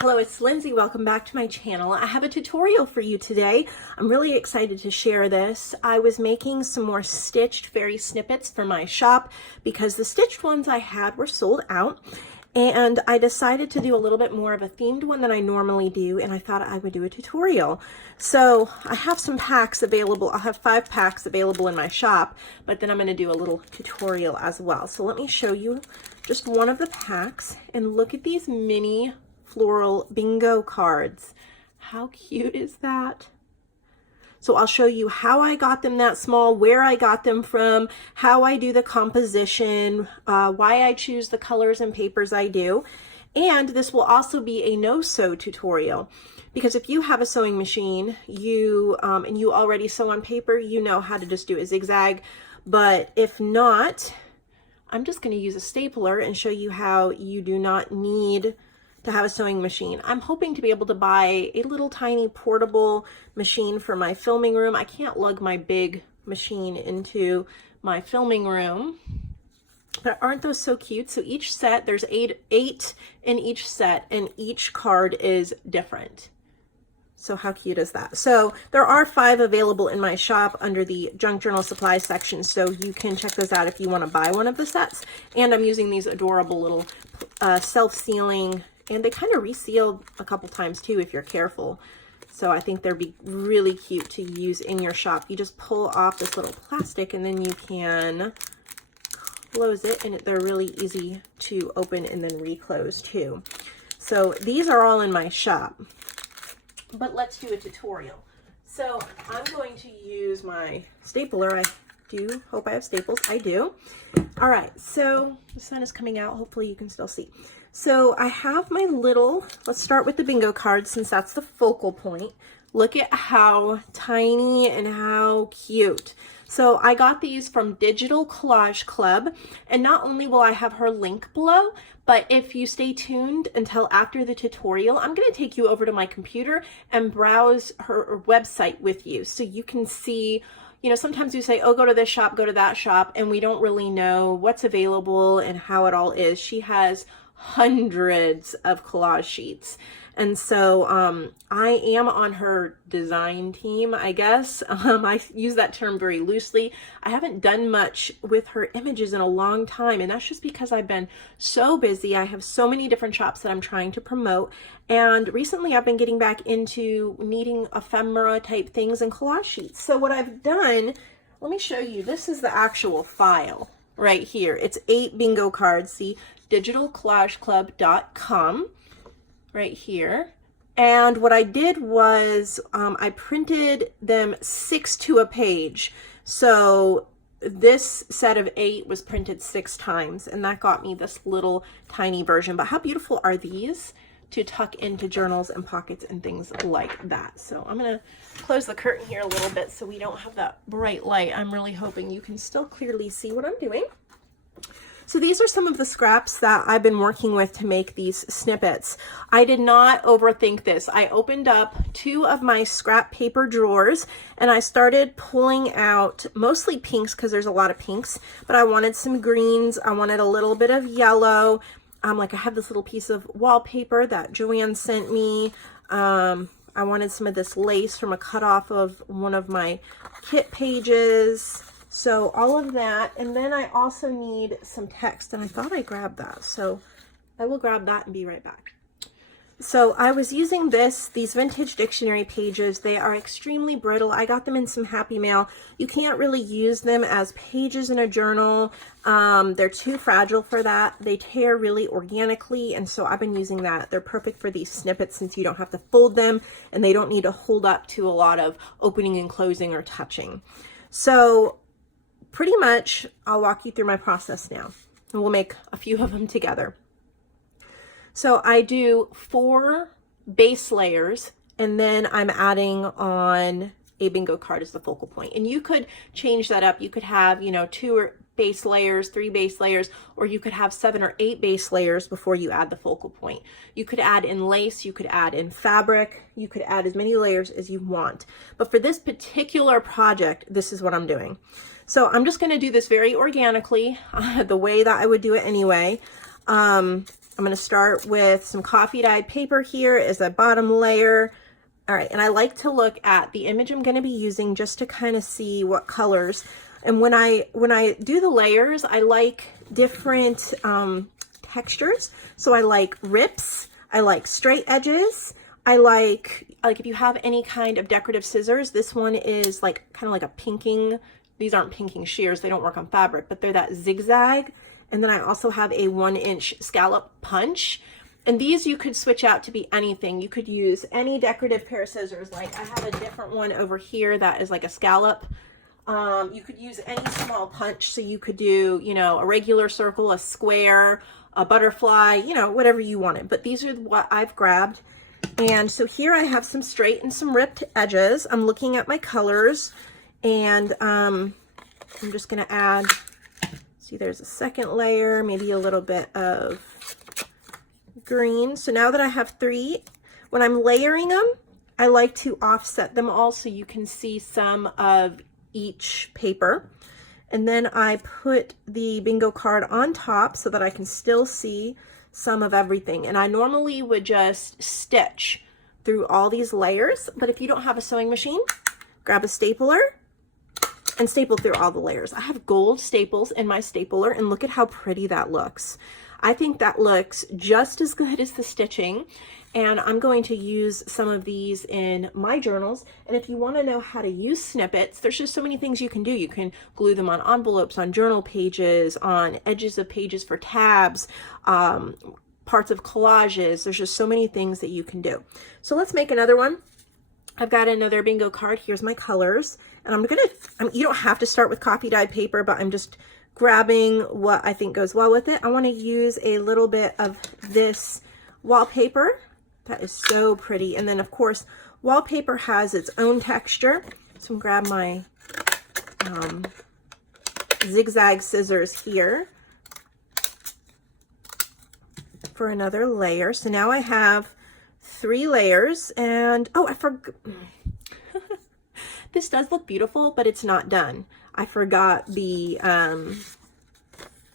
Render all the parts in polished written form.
Hello, it's Lindsay. Welcome back to my channel. I have a tutorial for you today. I'm really excited to share this. I was making some more stitched fairy snippets for my shop because the stitched ones I had were sold out. And I decided to do a little bit more of a themed one than I normally do, and I thought I would do a tutorial. So I have some packs available. I'll have 5 packs available in my shop, but then I'm going to do a little tutorial as well. So let me show you just one of the packs, and look at these mini floral bingo cards. How cute is that? So I'll show you how I got them that small, where I got them from, how I do the composition, why I choose the colors and papers I do. And this will also be a no-sew tutorial, because if you have a sewing machine, and you already sew on paper, you know how to just do a zigzag. But if not, I'm just going to use a stapler and show you how you do not need to have a sewing machine. I'm hoping to be able to buy a little tiny portable machine for my filming room. I can't lug my big machine into my filming room, but aren't those so cute? So each set, there's eight in each set, and each card is different. So how cute is that? So there are 5 available in my shop under the junk journal supply section, so you can check those out if you want to buy one of the sets. And I'm using these adorable little self-sealing, and they kind of reseal a couple times too if you're careful. So I think they'd be really cute to use in your shop. You just pull off this little plastic and then you can close it, and they're really easy to open and then reclose too. So these are all in my shop, but let's do a tutorial. So I'm going to use my stapler. I do hope I have staples. I do. All right, so the sun is coming out. Hopefully you can still see. So I have my little, let's start with the bingo cards since that's the focal point. Look at how tiny and how cute. So I got these from Digital Collage Club, and not only will I have her link below, but if you stay tuned until after the tutorial, I'm going to take you over to my computer and browse her website with you so you can see. You know, sometimes you say, oh, go to this shop, go to that shop, and we don't really know what's available and how it all is. She has hundreds of collage sheets. And so I am on her design team, I guess. I use that term very loosely. I haven't done much with her images in a long time, and that's just because I've been so busy. I have so many different shops that I'm trying to promote, and recently I've been getting back into needing ephemera type things and collage sheets. So what I've done, let me show you. This is the actual file right here. It's 8 bingo cards. See, digitalcollageclub.com. right here. And what I did was I printed them 6 to a page. So this set of 8 was printed 6 times, and that got me this little tiny version. But how beautiful are these to tuck into journals and pockets and things like that. So I'm going to close the curtain here a little bit so we don't have that bright light. I'm really hoping you can still clearly see what I'm doing. So these are some of the scraps that I've been working with to make these snippets. I did not overthink this. I opened up 2 of my scrap paper drawers, and I started pulling out mostly pinks because there's a lot of pinks, but I wanted some greens. I wanted a little bit of yellow. Like I have this little piece of wallpaper that Joanne sent me. I wanted some of this lace from a cutoff of one of my kit pages. So all of that, and then I also need some text, and I thought I grabbed that, so I will grab that and be right back. So I was using these vintage dictionary pages. They are extremely brittle. I got them in some Happy Mail. You can't really use them as pages in a journal. They're too fragile for that. They tear really organically, and so I've been using that. They're perfect for these snippets since you don't have to fold them, and they don't need to hold up to a lot of opening and closing or touching. So pretty much, I'll walk you through my process now, and we'll make a few of them together. So I do 4 base layers, and then I'm adding on a bingo card as the focal point. And you could change that up. You could have, 2 base layers, 3 base layers, or you could have 7 or 8 base layers before you add the focal point. You could add in lace, you could add in fabric, you could add as many layers as you want. But for this particular project, this is what I'm doing. So I'm just going to do this very organically, the way that I would do it anyway. I'm I'm going to start with some coffee dyed paper here as a bottom layer. All right, and I like to look at the image I'm going to be using just to kind of see what colors. And when I do the layers, I like different textures. So I like rips, I like straight edges, I like if you have any kind of decorative scissors, this one is like kind of like a pinking. These aren't pinking shears, they don't work on fabric, but they're that zigzag. And then I also have a 1-inch scallop punch. And these you could switch out to be anything. You could use any decorative pair of scissors. Like I have a different one over here that is like a scallop. You could use any small punch. So you could do, you know, a regular circle, a square, a butterfly, you know, whatever you wanted. But these are what I've grabbed. And so here I have some straight and some ripped edges. I'm looking at my colors, and I'm just going to add, see there's a second layer, maybe a little bit of green. So now that I have 3, when I'm layering them, I like to offset them all so you can see some of each paper. And then I put the bingo card on top so that I can still see some of everything. And I normally would just stitch through all these layers, but if you don't have a sewing machine, grab a stapler and staple through all the layers. I have gold staples in my stapler, and look at how pretty that looks. I think that looks just as good as the stitching, and I'm going to use some of these in my journals. And if you want to know how to use snippets, there's just so many things you can do. You can glue them on envelopes, on journal pages, on edges of pages for tabs, parts of collages. There's just so many things that you can do. So let's make another one. I've got another bingo card. Here's my colors, and you don't have to start with coffee dyed paper, but I'm just grabbing what I think goes well with it. I want to use a little bit of this wallpaper. That is so pretty. And then of course, wallpaper has its own texture. So I'm gonna grab my zigzag scissors here for another layer. So now I have 3 layers, and oh, I forgot. This does look beautiful, but it's not done. I forgot the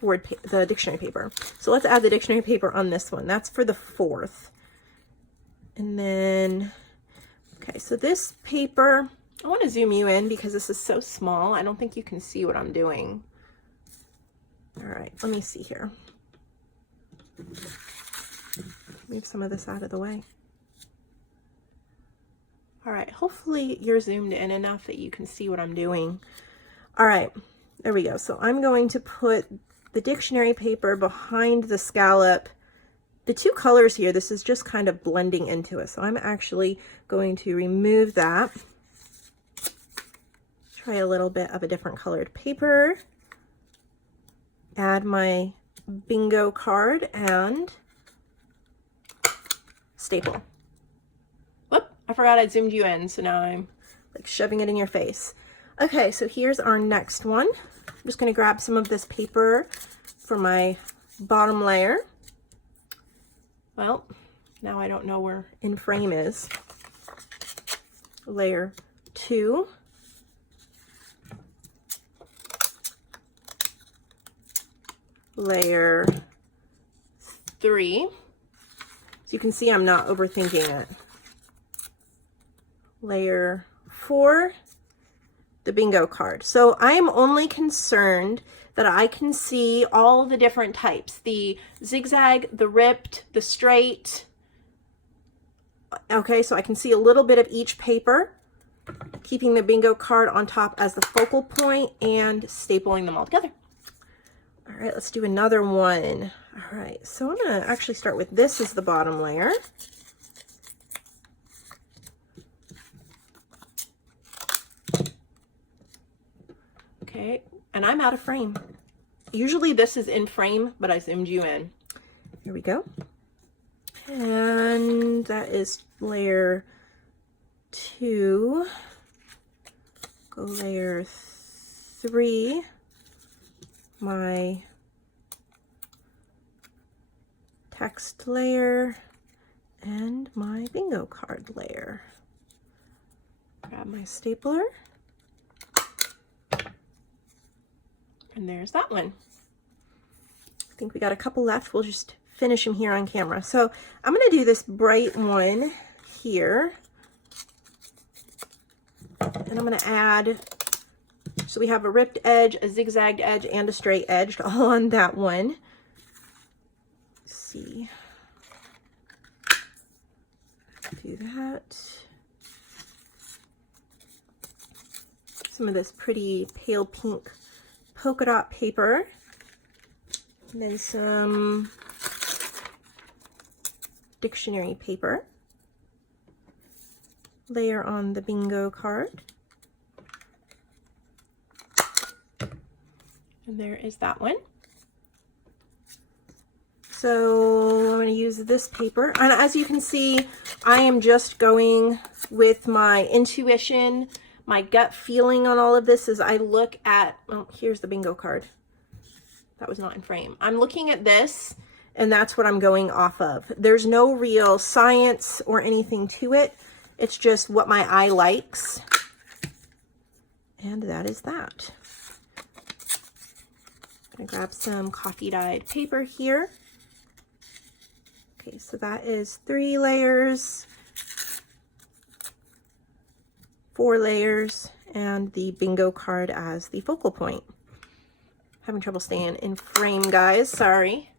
the dictionary paper. So let's add the dictionary paper on this one. That's for the 4th. And then, okay, so this paper, I want to zoom you in because this is so small. I don't think you can see what I'm doing. All right, let me see here. Move some of this out of the way. All right, hopefully you're zoomed in enough that you can see what I'm doing. All right, there we go. So I'm going to put the dictionary paper behind the scallop. The 2 colors here, this is just kind of blending into it. So I'm actually going to remove that. Try a little bit of a different colored paper. Add my bingo card and staple. Whoop, I forgot I zoomed you in, so now I'm like shoving it in your face. Okay, so here's our next one. I'm just going to grab some of this paper for my bottom layer. Well, now I don't know where in frame is. Layer 2. Layer 3. So you can see I'm not overthinking it. Layer 4. The bingo card. So I am only concerned that I can see all the different types, the zigzag, the ripped, the straight. Okay, so I can see a little bit of each paper, keeping the bingo card on top as the focal point and stapling them all together. All right, let's do another one. All right, so I'm gonna actually start with this as the bottom layer. Okay, and I'm out of frame. Usually this is in frame, but I zoomed you in. Here we go. And that is layer 2. Go layer 3. My text layer and my bingo card layer. Grab my stapler. And there's that one. I think we got a couple left. We'll just finish them here on camera. So I'm going to do this bright one here. And I'm going to add, so we have a ripped edge, a zigzagged edge, and a straight edge all on that one. Let's see. Do that. Some of this pretty pale pink polka dot paper. And then some dictionary paper. Layer on the bingo card. And there is that one. So I'm going to use this paper. And as you can see, I am just going with my intuition, my gut feeling on all of this as I look at, oh, here's the bingo card. That was not in frame. I'm looking at this, and that's what I'm going off of. There's no real science or anything to it. It's just what my eye likes. And that is that. I'm gonna grab some coffee dyed paper here. Okay, so that is 3 layers, 4 layers, and the bingo card as the focal point. Having trouble staying in frame, guys, sorry.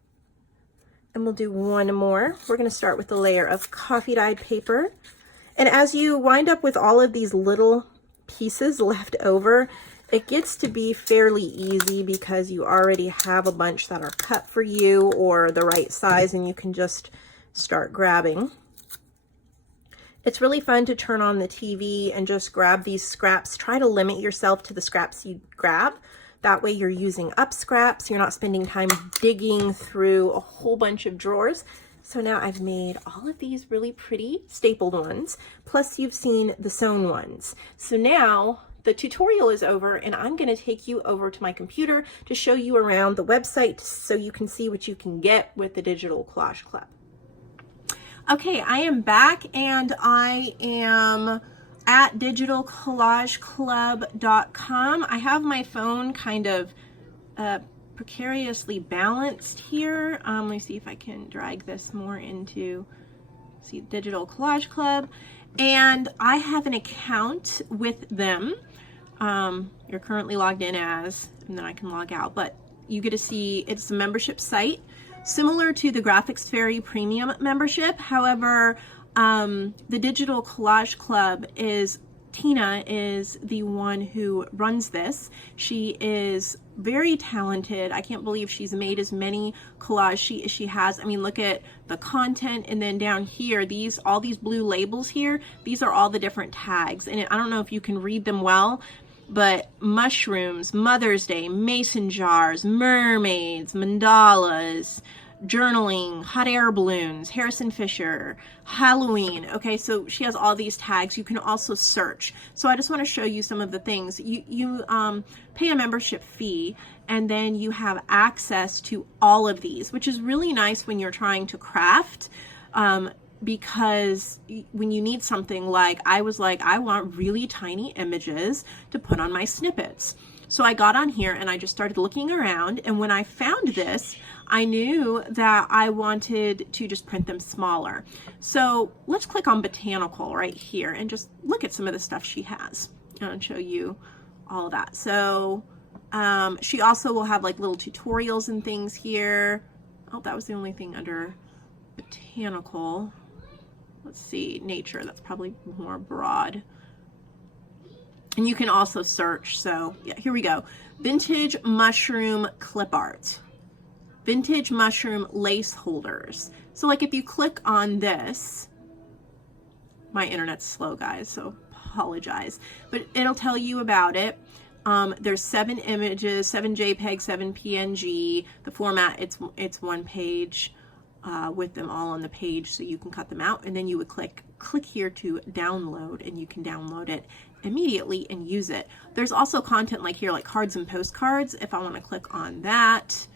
And we'll do one more. We're gonna start with the layer of coffee dyed paper. And as you wind up with all of these little pieces left over, it gets to be fairly easy because you already have a bunch that are cut for you or the right size, and you can just start grabbing. It's really fun to turn on the TV and just grab these scraps. Try to limit yourself to the scraps you grab. That way you're using up scraps. You're not spending time digging through a whole bunch of drawers. So now I've made all of these really pretty stapled ones, plus you've seen the sewn ones. So now the tutorial is over, and I'm going to take you over to my computer to show you around the website so you can see what you can get with the Digital Collage Club. Okay, I am back, and I am at digitalcollageclub.com. I have my phone kind of precariously balanced here. Let me see if I can drag this more into, see, Digital Collage Club. And I have an account with them. You're currently logged in as, and then I can log out, but you get to see it's a membership site similar to the Graphics Fairy Premium membership. However, the Digital Collage Club is, Tina is the one who runs this. She is very talented. I can't believe she's made as many collages as she has. I mean, look at the content, and then down here, all these blue labels here, these are all the different tags. And I don't know if you can read them well, but mushrooms, Mother's Day, mason jars, mermaids, mandalas, journaling, hot air balloons, Harrison Fisher, Halloween. Okay, so she has all these tags. You can also search. So I just want to show you some of the things. You pay a membership fee, and then you have access to all of these, which is really nice when you're trying to craft. Because when you need something, like I was like, I want really tiny images to put on my snippets. So I got on here and I just started looking around, and when I found this, I knew that I wanted to just print them smaller. So let's click on Botanical right here and just look at some of the stuff she has. I'll show you all of that. So she also will have like little tutorials and things here. Oh, that was the only thing under Botanical. Let's see, nature, that's probably more broad. And you can also search. So yeah, here we go. Vintage mushroom clip art. Vintage mushroom lace holders. So like if you click on this, my internet's slow, guys, so apologize, but it'll tell you about it. There's 7 images, 7 JPEG, 7 PNG. The format, it's one page with them all on the page, so you can cut them out, and then you would click here to download, and you can download it immediately and use it. There's also content like here, like cards and postcards, if I want to click on that.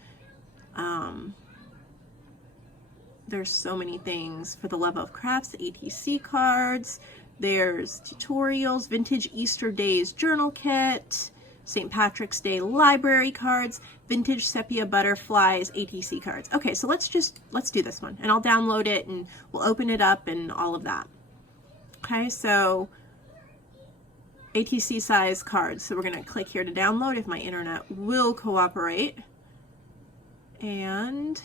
There's so many things for the love of crafts, ATC cards, there's tutorials, vintage Easter days journal kit, St. Patrick's Day library cards, vintage sepia butterflies, ATC cards. Okay, so let's do this one, and I'll download it and we'll open it up and all of that. Okay, so ATC size cards. So we're going to click here to download if my internet will cooperate. And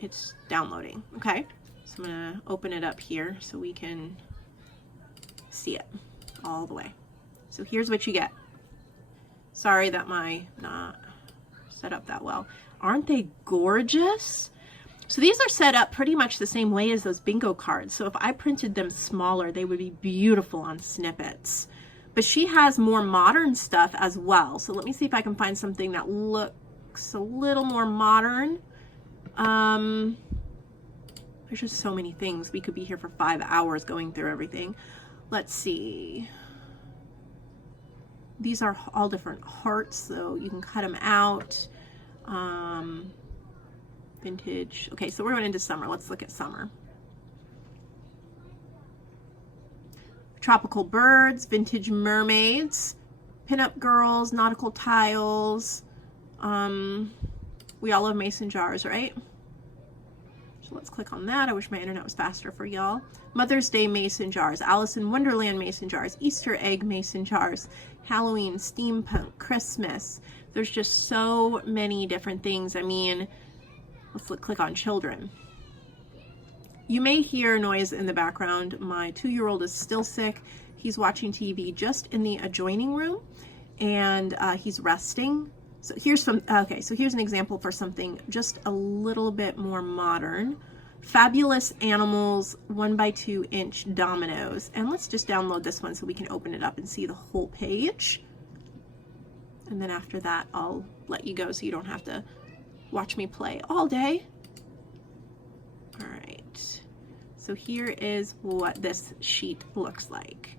it's downloading. Okay, so I'm going to open it up here so we can see it all the way. So here's what you get. Sorry that my not set up that well. Aren't they gorgeous? So these are set up pretty much the same way as those bingo cards. So if I printed them smaller, they would be beautiful on Snippets. But she has more modern stuff as well. So let me see if I can find something that looks a little more modern. There's just so many things. We could be here for 5 hours going through everything. Let's see. These are all different hearts, so you can cut them out. Vintage. Okay, so we're going into summer. Let's look at summer. Tropical birds, vintage mermaids, pinup girls, nautical tiles. We all love mason jars, right? So let's click on that. I wish my internet was faster for y'all. Mother's Day mason jars, Alice in Wonderland mason jars, Easter egg mason jars, Halloween, steampunk, Christmas. There's just so many different things. I mean, let's click on children. You may hear noise in the background. My 2-year-old is still sick. He's watching TV just in the adjoining room, and he's resting. So here's an example for something just a little bit more modern. Fabulous Animals 1x2 inch dominoes. And let's just download this one so we can open it up and see the whole page. And then after that, I'll let you go so you don't have to watch me play all day. All right, so here is what this sheet looks like.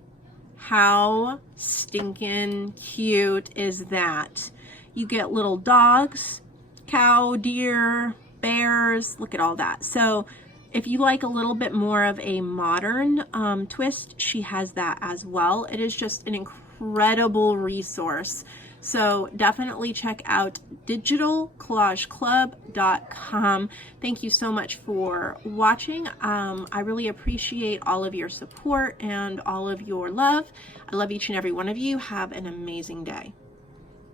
How stinking cute is that? You get little dogs, cow, deer, bears, look at all that. So if you like a little bit more of a modern twist, she has that as well. It is just an incredible resource. So definitely check out digitalcollageclub.com. Thank you so much for watching. I really appreciate all of your support and all of your love. I love each and every one of you. Have an amazing day.